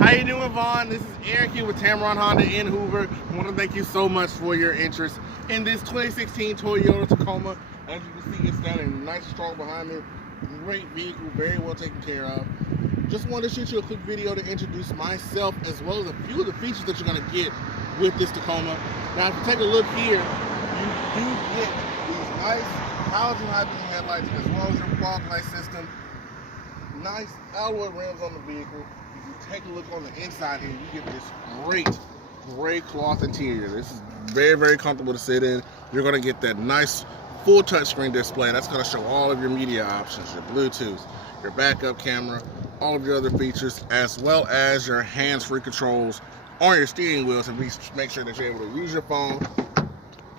How you doing, Vaughn? This is Erique here with Tameron Honda in Hoover. I want to thank you so much for your interest in this 2016 Toyota Tacoma. As you can see, it's standing nice and strong behind me. Great vehicle, very well taken care of. Just wanted to shoot you a quick video to introduce myself as well as a few of the features that you're going to get with this Tacoma. Now, if you take a look here, you do get these nice halogen high beam headlights as well as your fog light system. Nice alloy rims on the vehicle. If you take a look on the inside here, you get this great gray cloth interior. This is very, very comfortable to sit in. You're going to get that nice full touchscreen display. That's going to show all of your media options, your Bluetooth, your backup camera, all of your other features, as well as your hands-free controls on your steering wheel to make sure that you're able to use your phone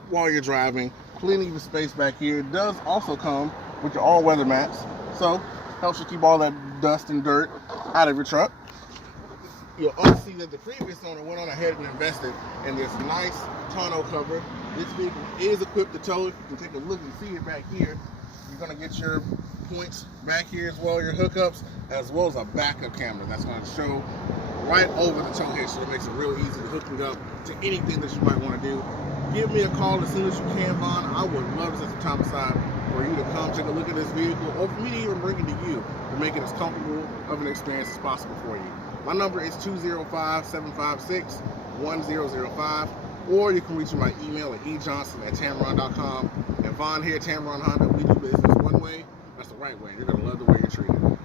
while you're driving. Plenty of space back here. It does also come with your all-weather mats, so helps you keep all that dust and dirt out of your truck. You'll also see that the previous owner went on ahead and invested in this nice tonneau cover. This vehicle is equipped to tow. If you can take a look and see it back here, you're going to get your points back here as well, your hookups, as well as a backup camera that's going to show right over the tow hitch, so it makes it real easy to hook it up to anything that you might want to do. Give me a call as soon as you can, Vaughn. I would love to set some time aside for you to come take a look at this vehicle, or for me to even bring it to you to make it as comfortable of an experience as possible for you. My number is 205-756-1005, or you can reach me by email at ejohnson@tameron.com. And Vaughn here at Tameron Honda, we do business one way. That's the right way. You're going to love the way you're treated.